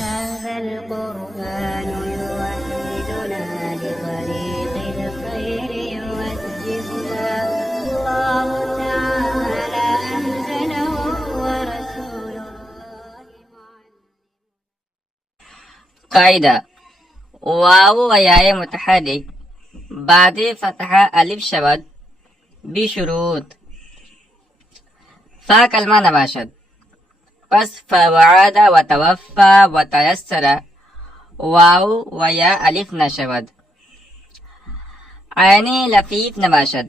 هذا القرآن يوحدنا لطريق الخير يوجهنا الله تعالى أنزله ورسول الله قاعدہ واو و یائے متحرک بعد فتحہ الف شود بشروط فا کلمہ نباشد پس فوعد و توفا و تیسر واو و یا الف نشود عین لفیف نباشد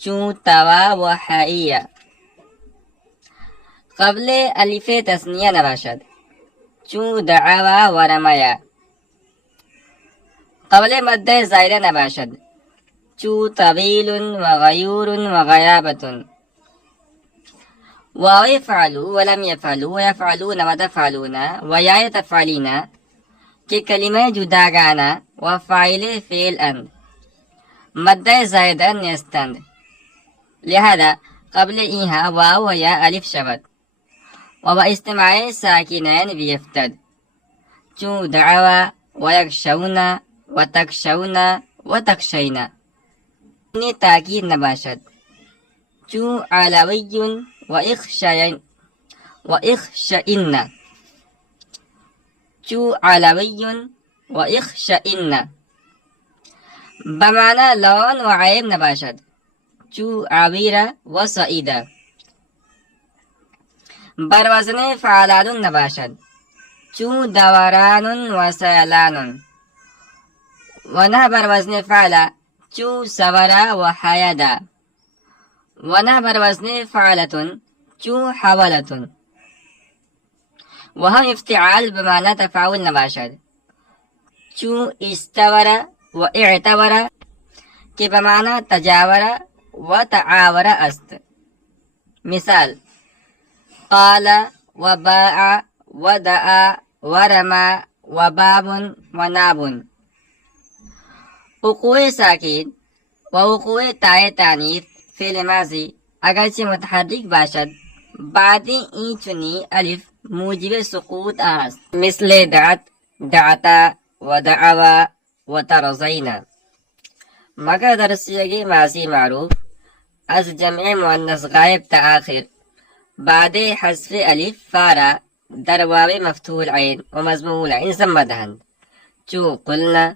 چون توا و حائیہ قبل الف تثنیہ نباشد چون دعوا و رمیا قبل مد زائرہ نباشد چو طویل و غیور و غیابت واو یفعلوا ولم یفعلوا و یفعلون و تفعلون و یا تفعلین کہ کلمہ جداگانہ و فاعل فعل اند مد زائدہ نیستند لہذا قبل ایہا واو و یا الف شود و با استماع ساکنین بیفتد چون دعوا و یکشون و تکشون و تکشین انہیں تاکید نباشد چون علوی و اخشئن چون علوی و اخشئن بمعنی لون و عیب نباشد چون عبیر و سعیدہ بروزن فعلان نباشد چون دوران و سیلان ونہ بروزن فعلا چو سورا و حیدا ونہ بروزن فعلتن چو حولتن وہم افتعال بمعنی تفاعل نباشد چو استور و اعتبر کہ بمعنی تجاور و تعاور است مثال قال و باع و دعا و رما و باب و ناب وقوع ساکن و وقوع تائے تانیث فعل ماضی اگرچہ متحرک باشد بعد این چنی الف موجب سقوط است مثل دعت دعتا و دعوا و ترضینا مگر در صیغ ماضی معروف از جمع مؤنث غائب تا آخر بعد حذف الف فارا در واو مفتوح العین و مضموم العین ضمہ دهند چو قلنا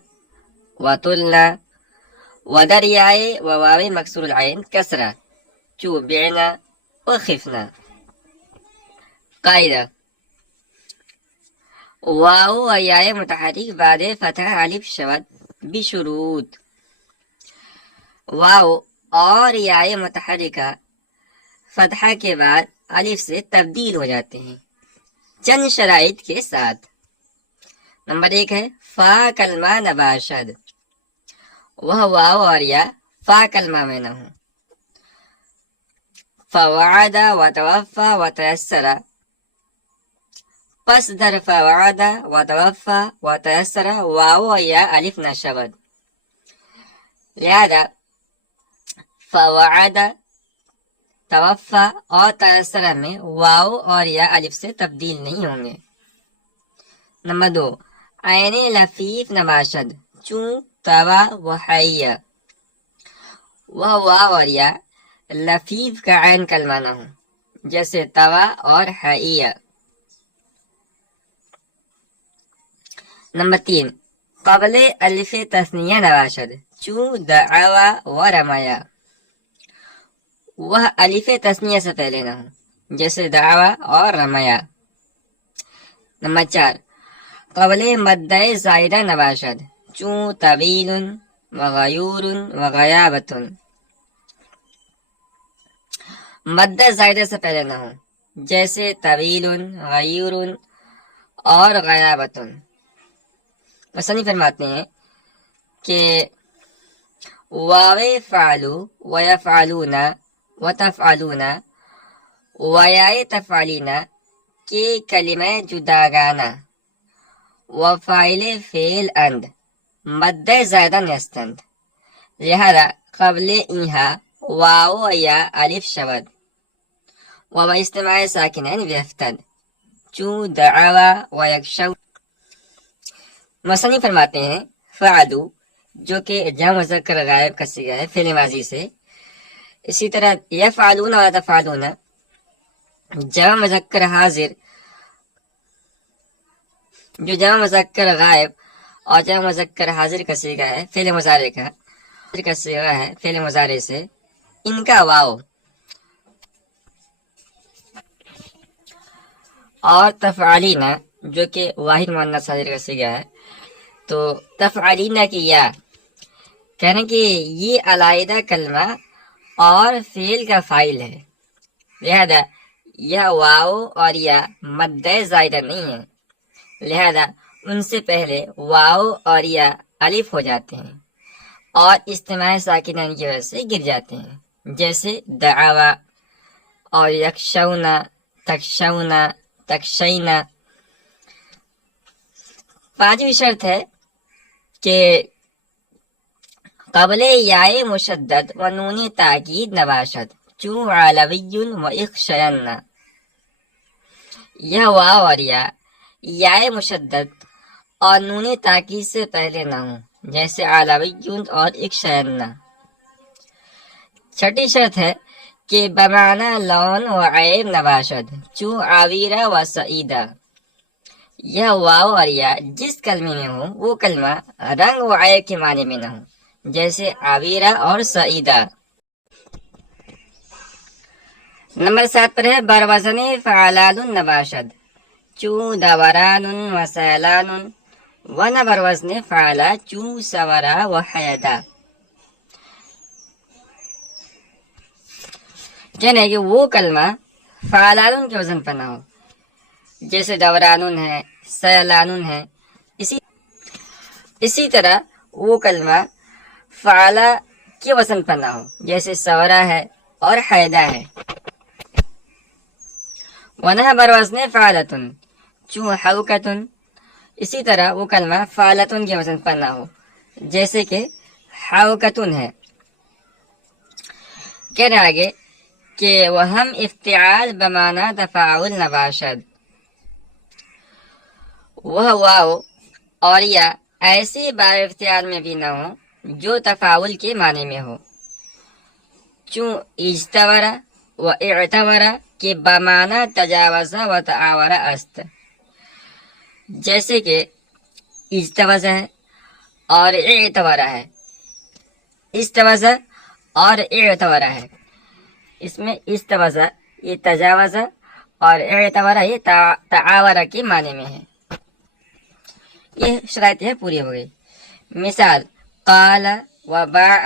وطلنا ودریائے و واو مکسور العین کسرہ چو بعنا وخفنا قاعدہ واو و یائے متحرک بعد فتح الف شود بشروط واو اور یائے متحرکہ فتحہ کے بعد الف سے تبدیل ہو جاتے ہیں چند شرائط کے ساتھ نمبر 1 ہے فا کلمہ نباشد وہ واو اور یا فا کلمہ میں نہ ہوں فوعد و توفا و تیسر پس در فوعد و توفا و تیسر واو و یا الف نہ شود لہذا فوعد توفا اور تیسر میں واو اور یا الف سے تبدیل نہیں ہوں گے نمبر 2 عین لفیف نباشد چون توا و حیہ وہ واو اور یا لفیف کا عین کلمہ نہ ہوں جیسے توا اور حیہ نمبر 3 قبل الف تثنیہ نباشد چون دعوا و رمیا وہ الف تثنیہ سے پہلے نہ ہوں جیسے دعوا اور رمیا نمبر 4 قبل مد زائدہ نباشد چون طویل و غیور و غیابت مد زائدہ سے پہلے نہ ہوں جیسے طویل غیور اور غیابت مصنف فرماتے ہیں کہ واو فعلو و یفعلون و تفعلون و یائے تفعلین کے کلمہ جداگانہ و فاعل فعل اند مد زائدہ نیستند لہذا قبل ایہا واو یا الف شود و اجتماع ساکنین بیفتد چو دعوا و یکشو. مصنف فرماتے ہیں فعلو جو کہ جمع مذکر غائب کا صیغہ ہے فعل ماضی سے، اسی طرح یفعلون و تفعلون جمع مذکر حاضر جو جمع مذکر غائب اور جمع مذکر حاضر کا صیغہ ہے فعل مضارع کا صیغہ ہے فعل مضارع سے، ان کا واو. اور تفعلین جو کہ واحد مؤنث حاضر کا صیغہ ہے، تو تفعلین کی یا کہنے کہ یہ علیحدہ کلمہ اور فعل کا فاعل ہے، لہذا یہ واو اور یا مد زائدہ نہیں ہے، لہذا ان سے پہلے واو اور یا الف ہو جاتے ہیں اور اجتماع ساکنین کی وجہ سے گر جاتے ہیں، جیسے دعوا اور یکشونا، تکشونا، تکشینا. پانچویں شرط ہے کہ قبل یائے مشدد و نون تاکید نباشد چو علوی و اخشین. یہ واو اور یائے مشدد اور نون تاکید سے پہلے نہ ہوں، جیسے علوی اور اخشین. چھٹی شرط ہے کہ بمعنی لون و عیب نباشد چو عویرہ و سعیدہ. یہ واو اور یا جس کلمے میں ہو وہ کلمہ رنگ و عیب کے معنی میں نہ ہو، جیسے عویرہ اور سعیدہ. نمبر 7 پر ہے بروزن فعلال نباشد چو دوران و سیلان و نہ بروزن فعلا چو سورا و حیدا. کہنے کہ وہ کلمہ فعلال کے وزن پر نہ ہو، جیسے دوران ہے، سیلان ہے. اسی طرح وہ کلمہ فعلا کے وزن پر نہ ہو، جیسے سورا ہے اور حیدہ ہے. وَنَهَ بَرْوَزْنِ فَعَلَةٌ چو حوکتن. اسی طرح وہ کلمہ فعلتن کے وزن پر نہ ہو، جیسے کہ حوکتن ہے. کہنے آگے کہ وہم افتعال بمعنی تفاعل نباشد. وہ واو اور یا ایسے بار افتعال میں بھی نہ ہو جو تفاعل کے معنی میں ہو، چون اجتورا و اعتورا کے بمعنی تجاوزہ و تعاورہ است. جیسے کہ اجتوزہ ہے اور اعتورا ہے، استوزہ اور اعتورا ہے. اس میں استوزہ یہ تجاوزہ اور اعتورا یہ تعاورہ کے معنی میں ہے. یہ شرائط ہے پوری ہو گئی. مثال قال و باع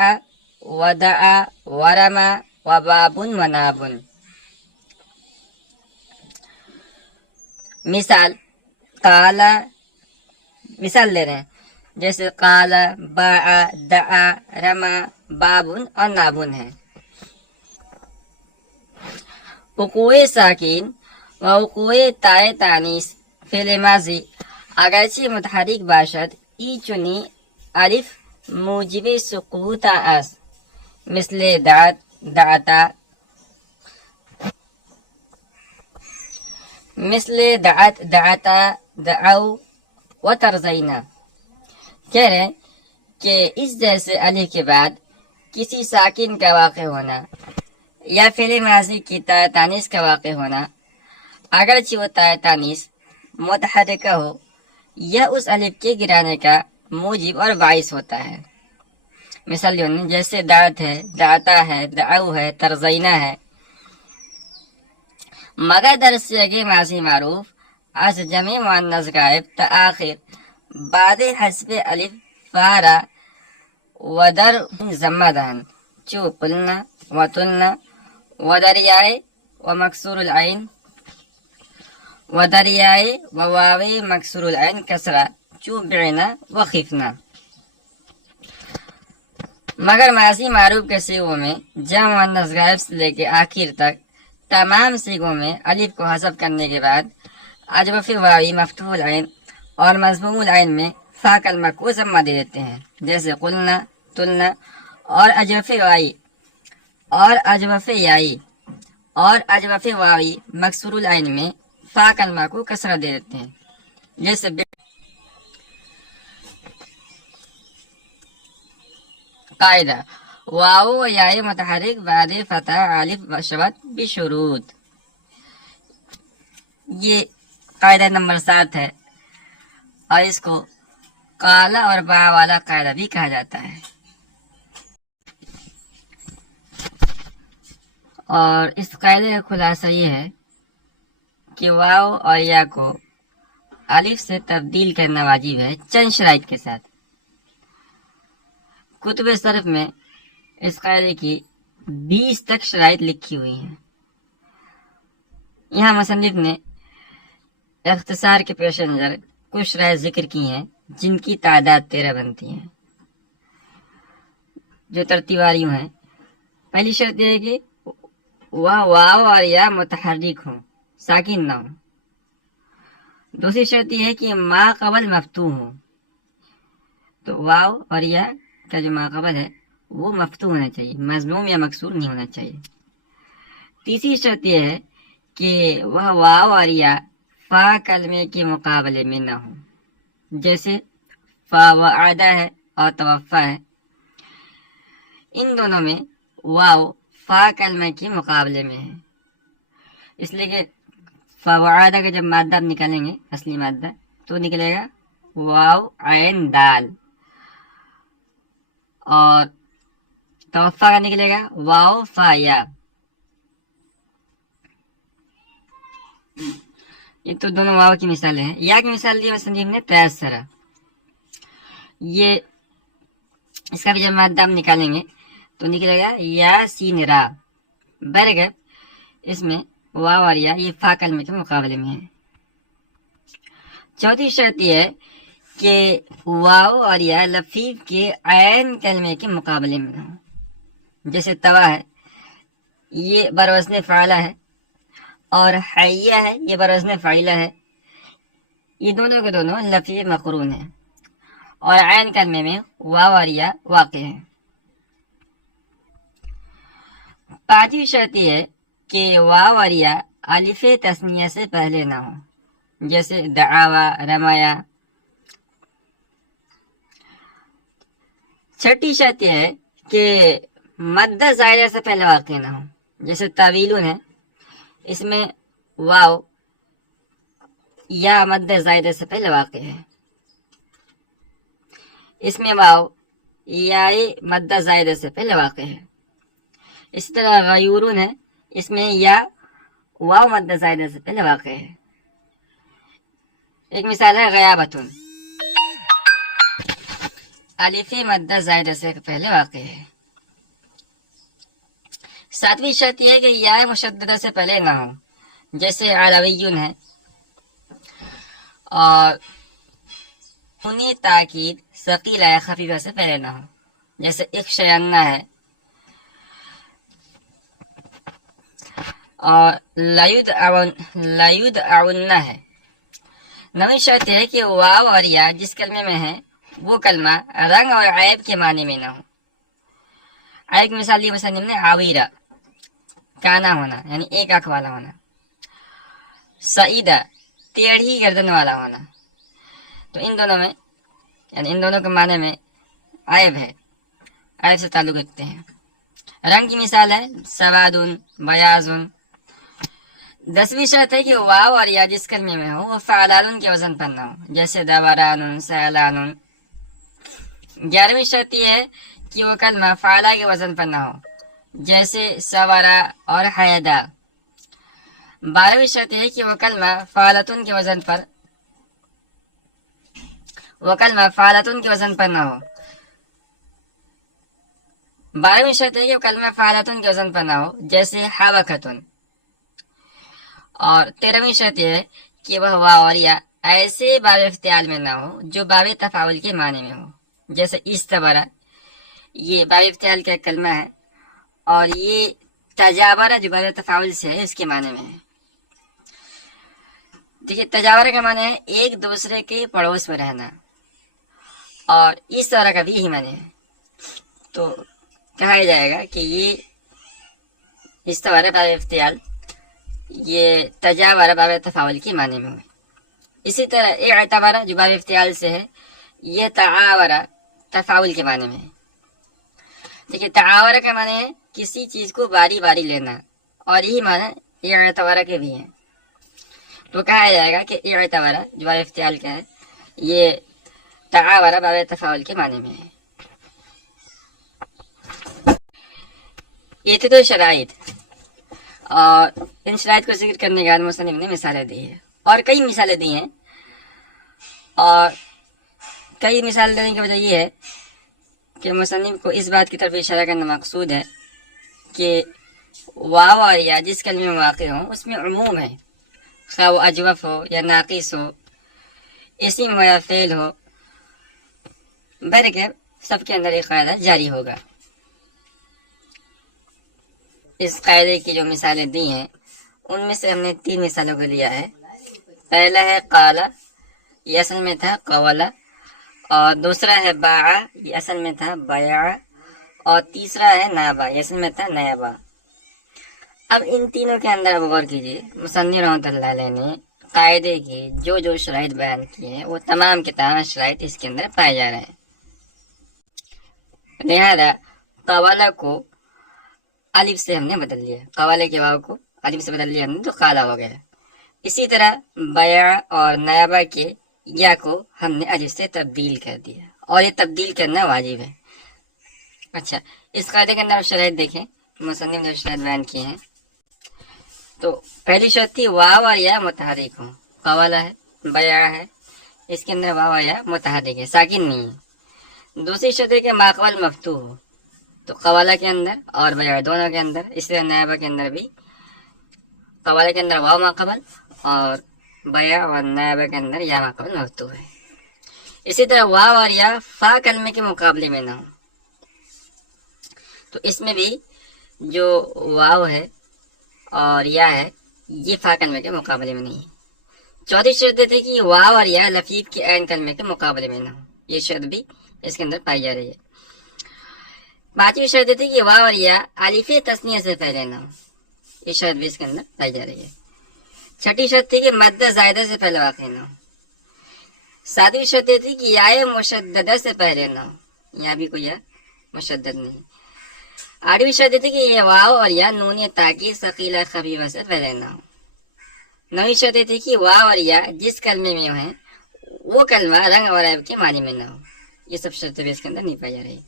و دعا و رما و باب و ناب. مثال لے رہے ہیں، جیسے قال، باع، دعا، رما، باب اور نابن ہے. وقوع ساکین و وقوع تائے تانیس فعل ماضی اگرچہ متحرک باشد ای چنی الف موجب سقوط است، مثل دعت، دعتا، مثل دعت، دعتا، دعو و ترزینا. کہہ رہے ہیں کہ اس جیسے الف کے بعد کسی ساکن کا واقع ہونا یا فعل ماضی کی تائے تانیس کا واقع ہونا، اگرچہ وہ تائے تانیس متحرکہ ہو، یا اس الف کے گرانے کا موجب اور باعث ہوتا ہے. مثال جیسے دعت ہے، دعتا ہے، دعو ہے، ترزینا ہے. مگر در صیغہ ماضی معروف از جمع مؤنث غائب تآخر بعد حذف الف فارا و در ضمہ دہن چو قلنا و تلنا و دریائے و مکسور العین و دریائے و واو مکسور العین کسرہ چو بعنا و خفنا. مگر ماضی معروف کے صیغوں میں جمع مؤنث غائب سے لے کے آخر تک تمام صیغوں میں الف کو حذف کرنے کے بعد اجوف واوی مفتوح العین اور مضموم العین میں فا کلمہ کو ضمہ دے دیتے ہیں، جیسے قلنا، تلنا. اور اجوف وائی اور اجوف یائی اور اجوف واوی مکسور العین میں فا کلمہ کو کسرہ دے دیتے ہیں. جیسے قاعدہ واو و یا متحرک بعد فتح الف و شبت بشروط. یہ قاعدہ نمبر 7 ہے اور اس کو کالا اور با والا قاعدہ بھی کہا جاتا ہے. اور اس قاعدے کا خلاصہ یہ ہے کہ واو اور یا کو الف سے تبدیل کرنا واجب ہے چند شرائط کے ساتھ. کتب صرف میں اس قاعدے کی 20 تک شرائط لکھی ہوئی ہیں. یہاں مصنف نے اختصار کے پیش نظر کچھ شرائط ذکر کی ہیں جن کی تعداد 13 بنتی ہیں، جو ترتیبوار یوں ہیں. پہلی شرط یہ ہے کہ واو اور یا متحرک ہوں، ساکن نہ ہوں. دوسری شرط یہ ہے کہ ما قبل مفتوح ہوں، تو واو اور یا کا جو ما قبل ہے وہ مفتوح ہونا چاہیے، مضموم یا مکسور نہیں ہونا چاہیے. تیسری شرط یہ ہے کہ وہ واو اور یا فا کلمے کے مقابلے میں نہ ہوں، جیسے فا وعدہ ہے اور توفا ہے. ان دونوں میں واو فا کلمے کے مقابلے میں ہے، اس لیے کہ فا وعدہ کا جب مادہ آپ نکالیں گے اصلی مادہ تو نکلے گا واو عین دال، اور توفا کا نکلے گا واو فا یا. یہ تو دونوں واو کی مثالیں ہیں. یا کی مثال دی مصنف نے تیسرا، یہ اس کا بھی جب مادہ ہم نکالیں گے تو نکلے گا یا سین را، برگر اس میں واو اور یا یہ فا کلمے کے مقابلے میں ہے. چوتھی شرط یہ ہے کہ واو اور یا لفیف کے عین کلمے کے مقابلے میں ہوں، جیسے توا ہے یہ بروزن فعلہ ہے اور حیہ ہے یہ بروزن فعیلہ ہے. یہ دونوں کے دونوں لفیف مقرون ہیں اور عین کلمے میں واو اور یا واقع ہے. پانچویں شرط یہ ہے کہ واو اور یا الف تثنیہ سے پہلے نہ ہوں، جیسے دعاوا، رمایا. چھٹی شرط یہ ہے کہ مدہ زائدہ سے پہلے واقع نہ ہوں، جیسے طویلون ہے اس میں واو یا مدہ زائدہ سے پہلے واقع ہے، اس میں واو یا مدہ زائدہ سے پہلے واقع ہے. اسی طرح غیورون ہے اس میں یا واو مدہ زائدہ سے پہلے واقع ہے. ایک مثال ہے غیابتون، الف مدہ زائدہ سے پہلے واقع ہے. ساتویں شرط یہ ہے کہ یا مشددہ سے پہلے نہ ہو، جیسے علویون ہے، اور انہیں تاکید ثقیلہ یا خفیفہ سے پہلے نہ ہو، جیسے اخشینہ ہے. اور لیدعون ہے. نویں شرط ہے کہ واو اور یا جس کلمے میں ہے وہ کلمہ رنگ اور عیب کے معنی میں نہ ہو. عیب کی مثال دی مصنف نے عویرہ، کانا ہونا یعنی ایک آنکھ والا ہونا. سعیدہ، ٹیڑھی گردن والا ہونا. تو ان دونوں میں یعنی ان دونوں کے معنی میں عیب ہے، عیب سے تعلق رکھتے ہیں. رنگ کی مثال ہے سوادن، بیاضن. 10ویں شرط ہے کہ واو اور یا جس کلمے میں ہو وہ فعلان کے وزن پر نہ ہو، جیسے دوران، سیلان. 11ویں شرط یہ ہے کہ وہ کلمہ فعلہ کے وزن پر نہ ہو، جیسے سورا اور حیدہ. 12ویں شرط یہ ہے کہ وہ کلمہ فعلتن کے وزن پر نہ ہو. 12ویں شرط ہے کہ وہ کلمہ فعلتن کے وزن پر نہ ہو، جیسے حوکتن. اور 13ویں شرط یہ ہے کہ وہ واو اور یا ایسے باب افتعال میں نہ ہو جو باب تفاعل کے معنی میں ہو، جیسے استبرا، یہ باب افتعال کا کلمہ ہے اور یہ تجابرہ جو باب تفاعل سے ہے اس کے معنی میں ہے. دیکھیے تجابرہ کا معنی ہے ایک دوسرے کے پڑوس میں رہنا، اور اس طرح کا بھی یہی معنی ہے. تو کہا جائے گا کہ یہ استوارہ باب افتعال یہ تجاورہ باب تفاول کے معنی میں ہوئے. اسی طرح اعتبارہ جو باب افتعال سے ہے یہ تعاورہ تفاول کے معنی میں ہے. دیکھیے تعاورہ کا معنی ہے کسی چیز کو باری باری لینا اور یہی معنی اعتبارہ کے بھی ہیں. تو کہا جائے گا کہ اعتبارہ جو باب افتعال کا ہے یہ تعاورہ باب تفاول کے معنی میں ہے. یہ تھے تو شرائط، اور ان شرائط کو ذکر کرنے کے بعد مصنف نے مثالیں دی ہیں اور کئی مثالیں دی ہیں. اور کئی مثال دینے کی وجہ یہ ہے کہ مصنف کو اس بات کی طرف اشارہ کرنا مقصود ہے کہ واو اور یا جس کلمے میں واقع ہوں اس میں عموم ہے، خواہ وہ اجوف ہو یا ناقص ہو، اسم ہو یا فعل ہو، بہرکیف سب کے اندر ایک قاعدہ جاری ہوگا. اس قاعدے کی جو مثالیں دی ہیں ان میں سے ہم نے 3 مثالوں کو لیا ہے. پہلا ہے قالا، یہ اصل میں تھا قولا، اور دوسرا ہے باع، یہ اصل میں تھا بیع، اور تیسرا ہے نابا، یہ اصل میں تھا نیبا. اب ان تینوں کے اندر اب غور کیجیے، مصنف رحمۃ اللہ علیہ نے قاعدے کی جو شرائط بیان کی ہیں وہ تمام کے تمام شرائط اس کے اندر پائے جا رہے ہیں. لہذا قوالا کو الف سے ہم نے بدل لیا، قوالے کے واو کو الف سے بدل لیا ہم نے تو قالا ہو گیا. اسی طرح بیع اور نیابہ کے یا کو ہم نے الف سے تبدیل کر دیا، اور یہ تبدیل کرنا واجب ہے. اچھا، اس قاعدے کے اندر شرائط دیکھیں، مصنف نے شرائط بیان کی ہیں. تو پہلی شرط تھی واو اور یا متحرک ہوں. قوالا ہے، بیع ہے، اس کے اندر واو اور یا متحرک ہے، ساکن نہیں ہے. دوسری شرط ہے کہ ماقبل مفتوح ہو، تو قوالا کے اندر اور بیع دونوں کے اندر، اس طرح نیابہ کے اندر بھی قوالا کے اندر واو ماقبل اور بیع اور نیابہ کے اندر یا ماقبل مفتوح ہے. اسی طرح واو اور یا فا کلمے کے مقابلے میں نہ ہو، تو اس میں بھی جو واو ہے اور یا ہے یہ فا کلمے کے مقابلے میں نہیں ہے. چوتھی شرط تھی کہ واو اور یا لفیف کے عین کلمے کے مقابلے میں نہ ہو، یہ شرط بھی اس کے اندر پائی جا رہی ہے. پانچویں شرط تھی کہ واو اور یا الف تثنیہ سے پہلے نہ ہو، یہ شرط بھی اس کے اندر پائی جا رہی ہے. چھٹی شرط تھی کہ مد زائدہ سے پہلے واقع نہ ہو. ساتویں شرط یہ تھی کہ یا مشددہ سے پہلے نہ ہو، یہاں بھی کوئی یا مشدد نہیں. آٹھویں شرط تھی کہ یہ واو اور یا نون تاکید ثقیلہ خفیفہ سے پہلے نہ ہو. نویں شرط تھی کہ واو اور یا جس کلمے میں ہیں وہ کلمہ رنگ اور عیب کے معنی میں نہ ہو، یہ سب شرطیں بھی اس کے اندر نہیں پائی جا رہی.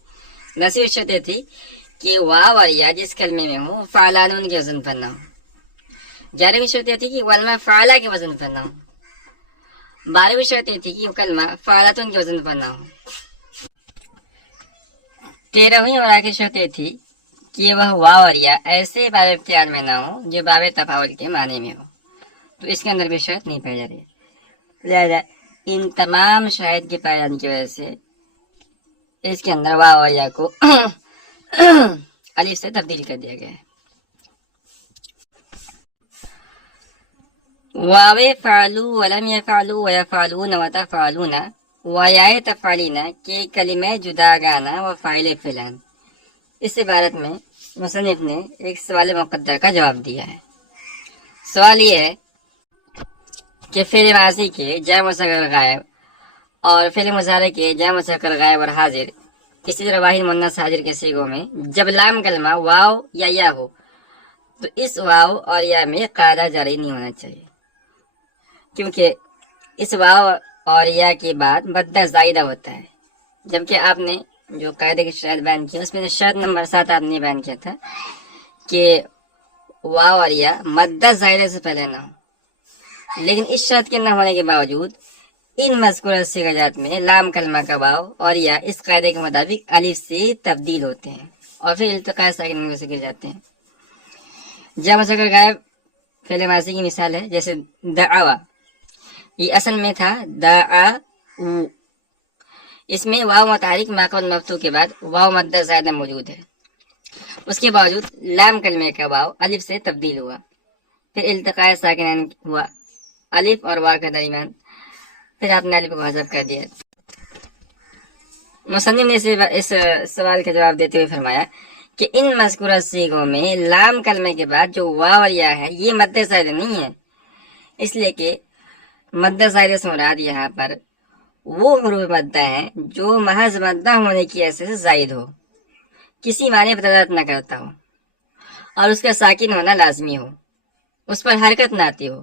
10ویں شرط تھی کہ واو اور یا جس کلمے میں ہو فعلانون کے وزن پر نہ ہو. 11ویں شرط تھی کہ کلمہ فعلا کے وزن پر نہ ہو. 12ویں شرط تھی کہ کلمہ فعلاتون کے وزن پر نہ ہو. 13ویں اور آخری شرط تھی کہ وہ واو اور یا ایسے باب اختیار میں نہ ہو جو باب تفاول کے معنی میں ہو، تو اس کے اندر بھی شرط نہیں پائی جا رہی. لہذا ان تمام شرائط کے پائے جانے کی وجہ سے اس کے اندر واو اور یا کو الف سے تبدیل کر دیا گیا ہے. واو فعلو ولم یفعلو ویفعلون وتفعلون ویائے تفعلینا کے کلمہ جداگانہ و فاعل فعلان. اس عبارت میں مصنف نے ایک سوال مقدر کا جواب دیا ہے. سوال یہ ہے کہ فعل ماضی کے جمع مذکر غائب اور فعل مضارع کے جمع مذکر غائب اور حاضر، اسی طرح واحد مؤنث حاضر کے صیغوں میں جب لام کلمہ واو یا ہو تو اس واو اور یا میں قاعدہ جاری نہیں ہونا چاہیے، کیونکہ اس واو اور یا کے بعد مدہ زائدہ ہوتا ہے. جبکہ آپ نے جو قاعدے کی شرط بیان کی اس میں شرط نمبر 7 آپ نے بیان کیا تھا کہ واو اور یا مدہ زائدہ سے پہلے نہ ہو. لیکن اس شرط کے نہ ہونے کے باوجود ان مذکورہ صیغہ جات میں لام کلمہ کا واو اور یا اس قاعدے کے مطابق الف سے تبدیل ہوتے ہیں اور پھر التقاء ساکنین سے گر جاتے ہیں. جمع مذکر غائب فعل ماضی کی مثال ہے، جیسے دعوا، یہ اصل میں تھا دعا، اس میں واو متحرک ما قبل مفتوح کے بعد واو مدہ زائدہ موجود ہے، اس کے باوجود لام کلمے کا واو الف سے تبدیل ہوا، پھر التقاء ساکنین ہوا الف اور واو کے درمیان، پھر آپ نے الف کو حذف کر دیا. مصنف نے اس سوال کا جواب دیتے ہوئے فرمایا کہ ان مذکورہ صیغوں میں لام کلمے کے بعد جو واو اور یا ہے یہ مد زائد نہیں ہے، اس لیے کہ مد زائد سے مراد یہاں پر وہ حروف مدہ ہیں جو محض مدہ ہونے کی حیثیت سے زائد ہو، کسی معنی پر دلالت نہ کرتا ہو، اور اس کا ساکن ہونا لازمی ہو، اس پر حرکت نہ آتی ہو۔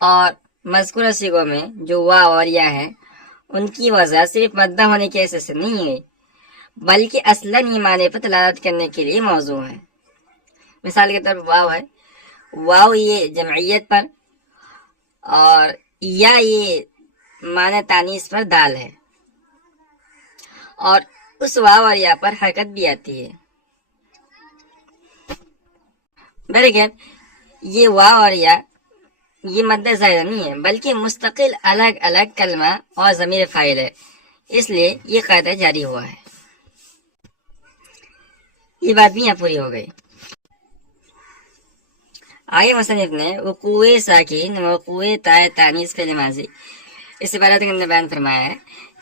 اور مذکورہ صیغوں میں جو واو اور یا ہے ان کی وجہ صرف مدہ ہونے کی حیثیت سے نہیں ہے، بلکہ اصلاً یہ معنی پر دلالت کرنے کے لیے موضوع ہے۔ مثال کے طور پر واو ہے، واو یہ جمعیت پر، اور یا یہ معنی تانیث پر دال ہے، اور اس واو اور یا پر حرکت بھی آتی ہے۔ بہرکیف یہ واو اور یا یہ مد زائد نہیں ہے، بلکہ مستقل الگ الگ کلمہ اور ضمیر فاعل ہے، اس لیے یہ قاعدہ جاری ہوا ہے۔ یہ بات بھی یہاں پوری ہو گئی۔ آگے مصنف نے وقوع ساکن وقوع تائے تانیث فعل ماضی اس عبارت کے اندر بیان فرمایا ہے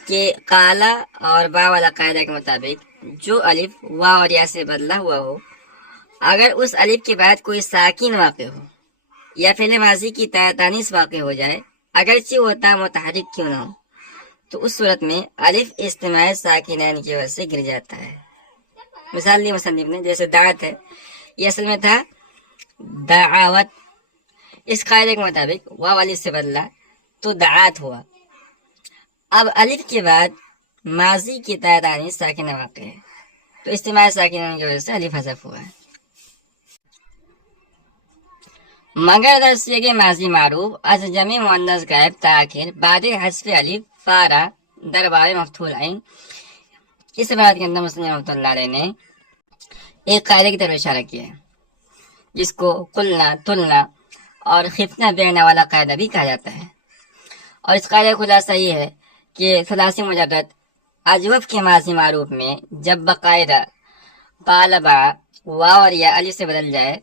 کہ قالا اور با والا قاعدہ کے مطابق جو الف واو اور یا سے بدلا ہوا ہو، اگر اس الف کے بعد کوئی ساکن واقع ہو یا فعل ماضی کی تائے تانیث واقع ہو جائے، اگرچہ وہ تا متحرک کیوں نہ ہو، تو اس صورت میں الف اجتماع ساکنین کی وجہ سے گر جاتا ہے۔ مثال لی مصنف نے، جیسے دعوت ہے، یہ اصل میں تھا دعوت، اس قاعدے کے مطابق واو الف سے بدلا تو دعات ہوا۔ اب الف کے بعد ماضی کی تائے تانیث ساکنہ واقع ہے، تو اجتماع ساکنین کی وجہ سے الف حذف ہوا ہے۔ مگر در صیغہ ماضی معروف از جمع مؤنث غائب تاخیر بعد حذف الف فارا دربار مفتوح عین، اس عبارت کے اندر مسلم رحمۃ اللہ علیہ نے ایک قاعدے کی طرف اشارہ کیا ہے جس کو قلنا تلنا اور خفنا بینا والا قاعدہ بھی کہا جاتا ہے۔ اور اس قاعدے کا خلاصہ یہ ہے کہ ثلاثی مجرد اجوف کے ماضی معروف میں جب باقاعدہ قالبا واو اور یا الف سے بدل جائے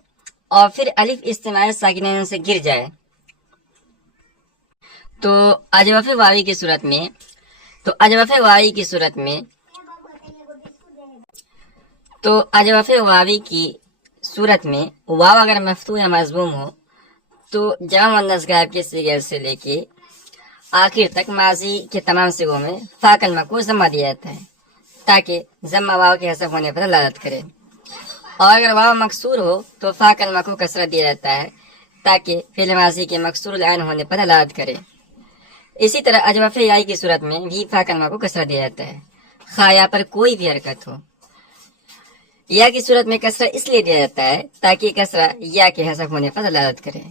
اور پھر الف اجتماع ساکنین سے گر جائے تو اجوف واوی کی صورت میں واو اگر مفتوح یا مضموم ہو تو جمع مؤنث غائب کے صیغے سے لے کے آخر تک ماضی کے تمام صیغوں میں فا کلمہ کو ضمہ دیا جاتا ہے تاکہ ضمہ واو کے حذف ہونے پر دلالت کرے، اور اگر واو مکسور ہو تو فا کلمہ کو کسرہ دیا جاتا ہے تاکہ فعل ماضی کے مکسور العین ہونے پر دلالت کرے۔ اسی طرح اجوف یائی کی صورت میں بھی فا کلمہ کو کسرہ دیا جاتا ہے خواہ یا پر کوئی بھی حرکت ہو۔ یا کی صورت میں کسرہ اس لیے دیا جاتا ہے تاکہ کسرہ یا کے حذف ہونے پر دلالت کرے۔